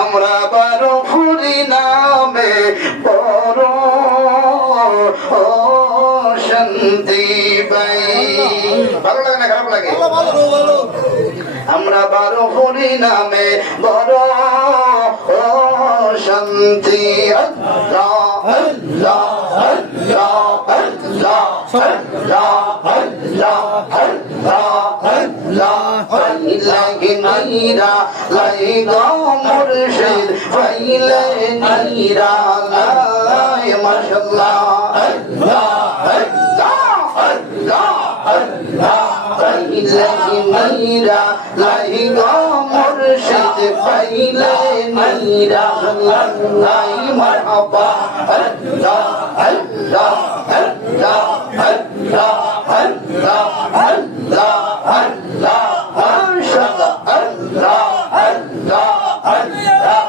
আমরা বারো ফুরি নামে বড় শান্তি পাই। ভালো লাগে না খারাপ লাগে? আমরা বারো ফুরি নামে বড় শান্তি। আল্লাহ আল্লাহ আল্লাহ আল্লাহ আল্লাহ আল্লাহ আল্লাহ আল্লাহ নাইরা লাইগা মুর্শিদ ফাইলে নাইরা লাই মাশাআল্লাহ আল্লাহ আল্লাহ আল্লাহ আল্লাহ ফাইলে নাইরা লাইগা মুর্শিদ ফাইলে নাইরা লাই মারহাবা আল্লাহ আল্লাহ আল্লাহ আল্লাহ আল্লাহ আল্লাহ আল্লাহ মাশাআল্লাহ আল্লাহ আল্লাহ আল্লাহ